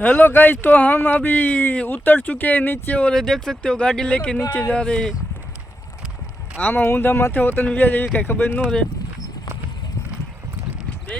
Hello guys, तो हम अभी उतर चुके हैं नीचे और देख सकते हो गाड़ी लेके नीचे जा रहे हैं। आमा ऊंधा माथे होता ने व्याज एवी कई खबर न रे।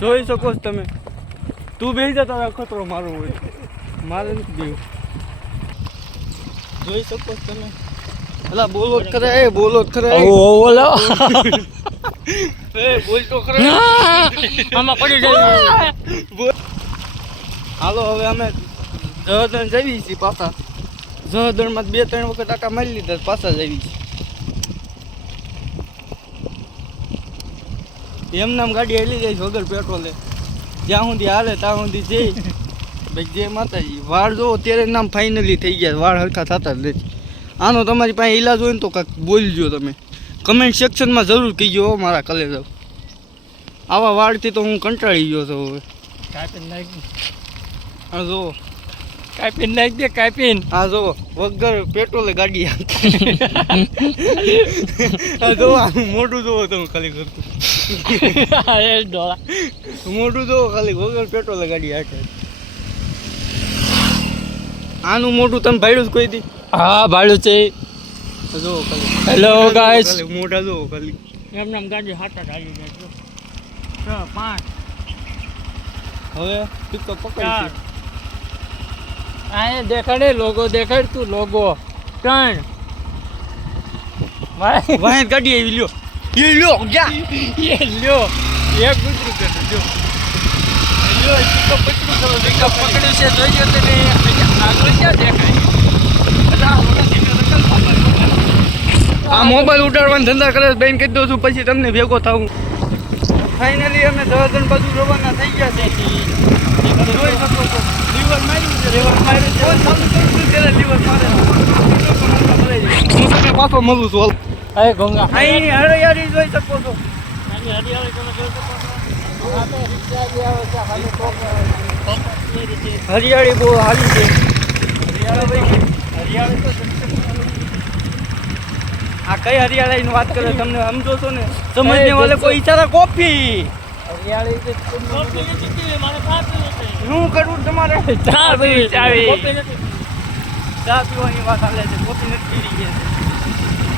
જોઈ શકો છો તમે। તું બેહી જા, તારા ખતરો મારો હોય, મારે નથી બેહવું। જોઈ શકો છો તમે। અલા બોલો ખરા, એ બોલો ખરા, બોલો એ બોલ તો ખરા। આમાં પડી જાય। હાલો હવે અમે જહદણ જઈએ છીએ પાછા। જહદણમાં 2-3 વખત આકા મારી લીધા, પાછા જઈએ છીએ। એમ નામ ગાડી હાલી જાય વગર પેટ્રોલે, જ્યાં સુધી હાલે ત્યાં સુધી જઈ ભાઈ જય માતાજી। વાળ જો અત્યારે નામ ફાઇનલી થઈ ગયા, વાળ હરખા થતા જ નથી। આનો તમારી પાસે ઈલાજ હોય ને તો કાંઈક બોલજો તમે, કમેન્ટ સેક્શનમાં જરૂર કહીજો હો મારા કલેજો। આવા વાળથી તો હું કંટાળી ગયો છું હવે। કાપીને નાખી, હા જો કાપીને નાખી દે, કાપીને। હા જો વગર પેટ્રોલે ગાડી હા જો મોઢું જોવો તમે ખાલી કરતું, મોઢું જોવો ખાલી, વગર પેટ્રોલે ગાડી હાકે। આનું મોઢું તમે ભાડ્યું જ કોઈ દી? હા ભાડું છે। જો ખાલી હેલો ગાઈસ, મોઢા જોવો ખાલી, એમ નામ ગાડી હાટા ચાલી જાય। 6 5 હવે પિકઅપ પકડી આ દેખાડે લોગો, દેખાડ તું લોગો 3 વાહે ગાડી આવી લ્યો, એ લ્યો જા, એ લ્યો એક ગુજરી કરે લ્યો, લ્યો પિકઅપ પકડું કરો, પિકઅપ પકડ્યું છે, જોઈજો તમે આગળ ક્યાં દેખાય। આ મોબાઈલ ઉડાડવાના ધંધા કરે બેન કહી દઉં છું, પછી તમને ભેગો થાવું। ફાઇનલી અમે દહદણ બાજુ રવાના થઈ ગયા છે। જોઈ શકો છો લીવર માર્યું છે, લીવર માર્યું છે, ચાલુ કરું છું ત્યારે લીવર મારે, હું તમને પાછો મળું છું। અરે ગંગા અહીં હરિયાળી જોઈ શકો છો, હરિયાળી તમે જોઈ શકો છો। હરિયાળી બહુ હાલી છે। હરિયાળી તો આ કઈ હરિયાળીની વાત કરે, તમને સમજો છો ને, સમજને વાલે કોઈ ઈચ્છા કોફી હરિયાળી કે કોફી નથી પીવી, મારે ચા પીવી છે। શું કરવું તમારે? ચા પીવી, કોફી નથી, ચા પીવાની વાત હાલે છે, કોફી નથી પીવી છે।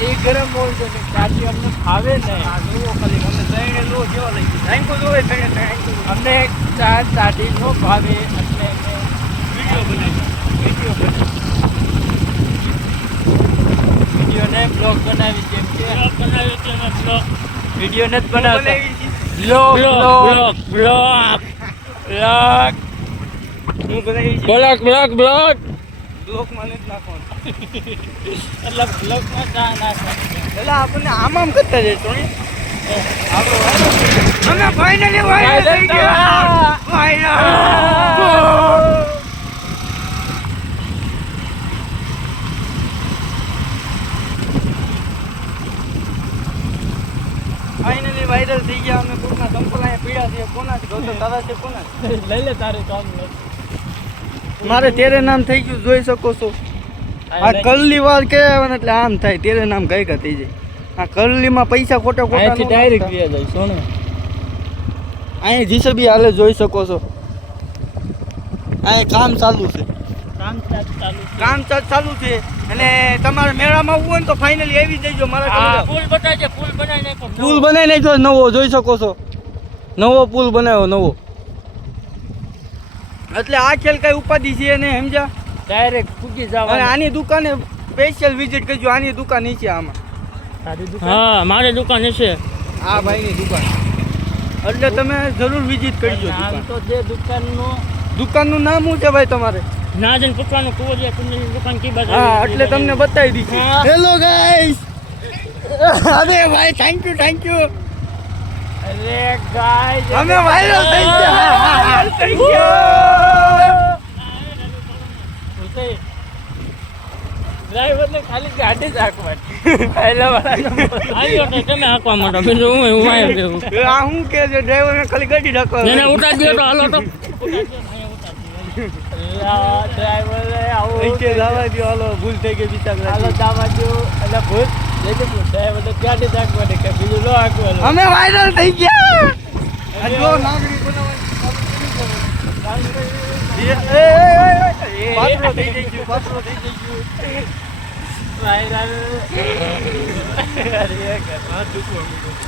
એ ગરમ હોય છે કે ચાચી અમને ભાવે નહીં। આ જોવો ખાલી, અમને ત્રણે લો જેવા લઈ ગઈ, થેન્ક યુ જોવે ત્રણે અમને ચા ચાટી નો ભાવે એટલે વિડીયો બનાવી, વિડીયો ને બ્લોગ બનાવી, જેમ કે બનાવ્યો એટલે મેં બ્લોગ વિડીયો નથી બનાવતા, બ્લોગ બ્લોગ હું બનાવી બ્લોગ બ્લોગ બ્લોગ બ્લોકમાં નથી નાખવાનું, એટલે બ્લોગમાં ચા નાખવાની। એટલે આપણને આમ કરતા જઈશું ને અમે ફાઇનલી વાયરલ થઈ ગયા, વાયરલ ફાઇનલી વાયરલ થઈ ગયા। અમે કોકના સંપલ અહીંયા પીડા છે, કોનાથી ગૌતમ દાદા છે, કોનાથી લઈ લે તારે કામ મારે તેરે નામ થઈ ગયું, જોઈ શકો છો। આ કરલી વાર કહેવાય એટલે આમ થાય, તેરે નામ ગાયકા થઈ જાય। આ કરલીમાં પૈસા ખોટા ખોટા ડાયરેક્ટ વ્યા જાય સોને। અહીંયા જીસીબી હાલે, જોઈ શકો છો। અહીંયા કામ ચાલુ છે, કામ ચાલુ છે, અને તમારે મેળામાં આવવું હોય ને તો ફાઇનલી આવી જજો મારા પુલ બતાવજે, પુલ બનાવી નાખો, પુલ બનાવી નાખ્યો નવો, જોઈ શકો છો, નવો પુલ બનાવ્યો નવો। એટલે આ ખેલ કઈ ઉપાધિ છે ને, સમજ્યા? ડાયરેક્ટ ફૂકી જાવ। અને આની દુકાને સ્પેશિયલ વિઝિટ કરજો, આની દુકાન છે આમાં, હા મારી દુકાન છે, આ ભાઈની દુકાન, એટલે તમે જરૂર વિઝિટ કરજો। આમ તો જે દુકાનનું નામ શું છે ભાઈ તમારે? નાજન પુત્રાનું કુવરિયા કુંડની દુકાન કી બાજુ? હા, એટલે તમને બતાવી દીધી। હેલો ગાઈસ, અરે ભાઈ થેન્ક યુ અરે ગાઈસ અમે વાયરલ થઈ ગયા, થઈ ગયા। ડ્રાઈવર ને ખાલી ગાડી જ હાંકવાની, પહેલા વાળા આવ્યો તો તમે હાંકવા માંડો, બીજું હું આવ્યો દેવું। આ શું કે છે, ડ્રાઈવર ને ખાલી ગાડી રાખવા, એને ઉતારી દો તો હાલો તો ડ્રાઈવર આવું કે જવા દો, હાલો ભૂલ થઈ ગઈ બિચારા, હાલો જવા દો, એટલે ભૂલ ડ્રાઈવર તો ગાડી જ હાંકવાની કે બીજું ન હાંકવાનું। અમે વાયરલ થઈ ગયા। જો નાગરિક બનાવવાની પાતળો થઈ જઈશું, પાતળો થઈ જઈશું.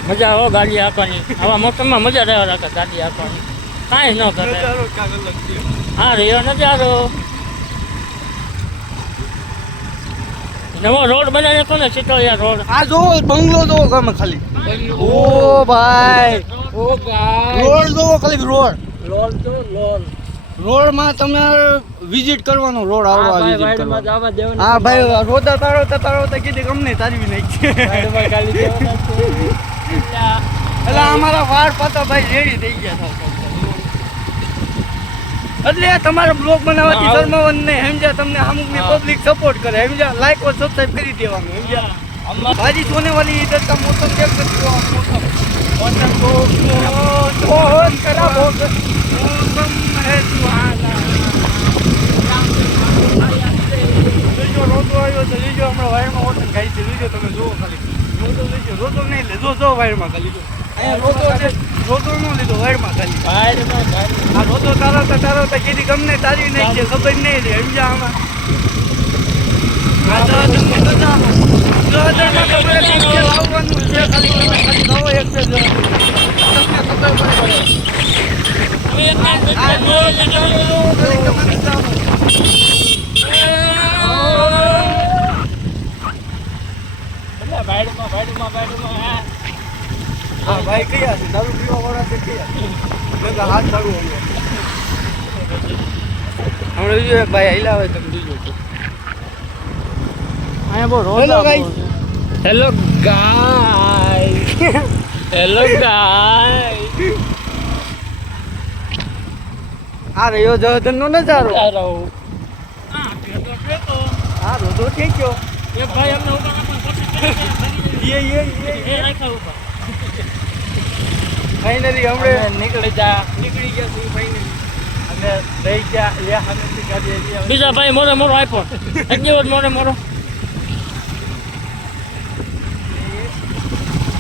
મજા હો ગાડી આપવાની, આવા મોસમમાં મજા રહેવા રાખે ગાડી આપવાની, કાંઈ ન કરે. નજારો કાંઈક અલગ છે. હા રહ્યો નજારો. નવો રોડ બનાવ્યો હતો ને ચિતોડિયા રોડ. આ જોવો બંગલો જોવો ગમે ખાલી. ઓ ભાઈ, ઓ ગાય રોડ જોવો ખાલી રોડ. લોલ તો લોલ. રોડમાં તમે વિઝિટ કરવાનો, રોડ આવવા ભાઈ વિઝિટ વાડીમાં કરવાનો. જવા દેવાના. હા ભાઈ, રોતા તારવતા કીધી ગમે તારવી નાખી. વાડીમાં ગાડી દેવાના છે. એટલે અમારા વાળ પાતા ભાઈ રેડી થઈ ગયા હતા. એટલે તમારો બ્લોગ બનાવવાથી શરમાવાનું નહીં, સમજ્યા? તમને અમુકની પબ્લિક સપોર્ટ કરે, સમજ્યા? લાઈક और સબસ્ક્રાઇબ કરી દેવાનું, સમજ્યા? भाजी सोने वाली इधर का मौसम देख सकते हो आप. मौसम बहुत खराब हो गया. मौसम है सुहाना. લીજો રોતો આવ્યો છે, લીજો હમણાં વાયરમાં હોટલ ખાઈ છે, લીજો તમે જુઓ ખાલી. રોતો લીજો, રોતો નહીં લે, જો વાયરમાં ખાલી જો. અહીંયા રોતો છે, રોતો ન લીધો, વાયરમાં ખાલી. આ રોતો તારવતા કીધી ગમને તારી નહીં છે, ખબર નહીં રે, સમજ્યા? આમાં આ તો તમને બતાવો. લાવવાનું છે ખાલી, ખાલી નવો એક છે તમને ખબર હા ભાઈ કયા છે? દારૂ પીવા વાળા છે કયા? હાથ દારૂ હમણાં બીજો એક ભાઈ હિલા હોય તમે બીજો અહીંયા બહુ રોજ. Hello guys. હેલો ગાય. હેલો ગાય. આ રહ્યો જહદન નો નજારો. હા રોજો થઈ ગયો. એક ભાઈ અમને ઉપર ફાઇનલી હમણે નીકળી જા. નીકળી ગયા છું ફાઇનલી. અને રહી ગયા લે હામેથી ગાડી આવી. બીજા ભાઈ મોરે મોરો આપ્યો. એક દિવસ મોરે મોરો.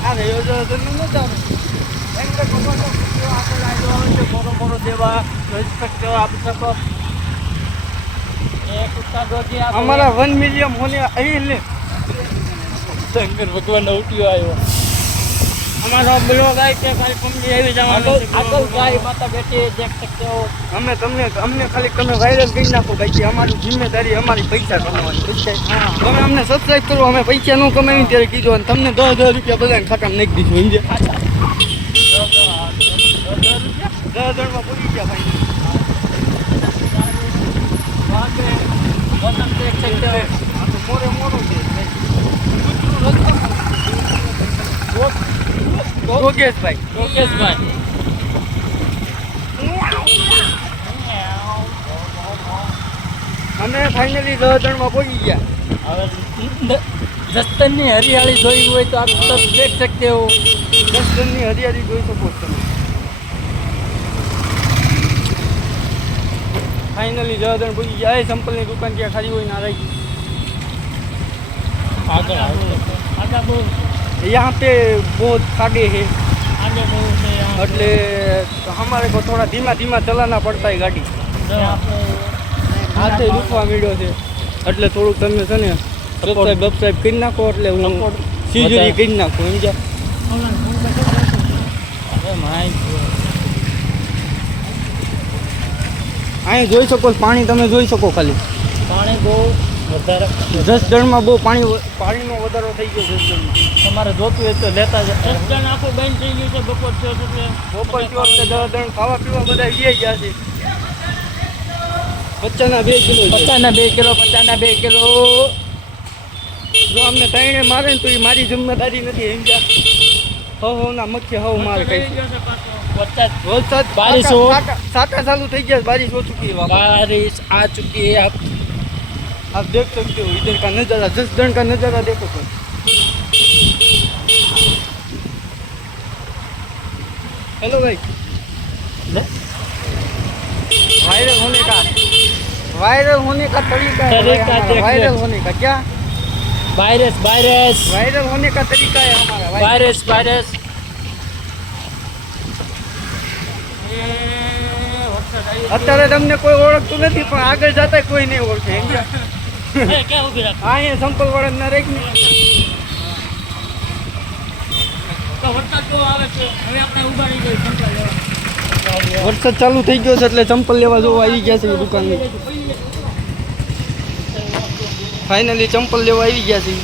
આ રહ્યો જહદન નો નજારો. એમ તો ખબર નથી આગળ આવ્યો છે મોરો દેવા રિસ્પેક્ટ કરવા આપી શકો. એક ઉસ્તાદ રોજી આ हमारा 1 मिलियन होने અહીં લે. શંકર ભગવાન ઉઠ્યો આવ્યો. અમારો બ્લોગ આવી છે, ખાલી પમજી આવી જવાનું છે. આગળ ગાય માતા બેઠી દેખ શકતે હો. અમને ખાલી તમે વાયરલ કરી નાખો. બાકી અમારી જિમ્મેદારી અમારી પૈસા કમાવાની. હા. તમે અમને સબસ્ક્રાઇબ કરો, અમે પૈસા ન કમાવી ત્યારે કીધું અને તમને 10,000 રૂપિયા બધાને ખાતામાં નાખી દીધું. સમજે? 10,000 માં પૂરી ગયા ભાઈ. મોસમ દેખ શકતે હો. આ તો મોરો છે. યોગેશભાઈ. યોગેશભાઈ. અમે ફાઇનલી 10,000 માં પહોંચી ગયા. હવે રસ્તનની હરિયાળી જોઈ હોય તો આપ તરફ દેખ શકતે હો. 10 જણની હરિયાળી જોઈ શકો છો તમે. ફાઇનલી 10,000 પહોંચી ગયા. એ સંપલની દુકાન ત્યાં ખાલી હોય ના રહી. આગળ આગળ બહુ यहाँ पे बहुत खाड़े है, आगे बहू से यहाँ એટલે हमारे को थोड़ा धीमा धीमा चलाना पड़ता है गाड़ी. હાથે દુખવા માંડ્યો છે એટલે થોડુંક તમે છે ને સબસ્ક્રાઇબ કરી નાખો એટલે હું સીજરી કરી નાખું. સમજ્યા? અરે માય અહીં જોઈ શકો છો, પાણી તમે જોઈ શકો ખાલી. પાણી બહુ વધારે. 10 જણમાં બહુ પાણીનો વધારો થઈ ગયો. 10 જણમાં તમારે જોતું હોય તો લેતા જ. જણ આખું બંધ થઈ ગયું છે બપોર થયો એટલે બપોર થયો એટલે 10 જણ ખાવા પીવા બધા વી ગયા છે. 50ના 2 કિલો છે. 50ના 2 કિલો 50ના 2 કિલો. જો અમને ત્રણે મારે ને તો એ મારી જિમ્મેદારી નથી. સમજ્યા? ના મખ્ય હવ મારે કઈ વરસાદ બારિશ હો. સાટા ચાલુ થઈ ગયા. બારિશ हो चुकी है. बारिश आ चुकी है. आप देख सकते हो इधर का नज़ारा. 10 जन का नज़ारा देखो तो. हेलो भाई. वायरल होने का तरीका है. तरीका देख वायरल होने का क्या? वायरस वायरस वायरल होने का तरीका है हमारा. Virus virus. અત્યારે તમને કોઈ ઓળખતું નથી પણ આગળ જતા કોઈ નહીં ઓળખે એમ કે. ક્યાં ઊભી રાખ હા અહીંયા સંપલ વાળા ના રેક ને તો વરસાદ કેવો આવે છે હવે આપણે ઊભા રહી ગઈ સંપલા લેવા વરસાદ ચાલુ થઈ ગયો છે એટલે ચંપલ લેવા જોવા આવી ગયા છે દુકાનમાં. ફાઇનલી ચંપલ લેવા આવી ગયા છે.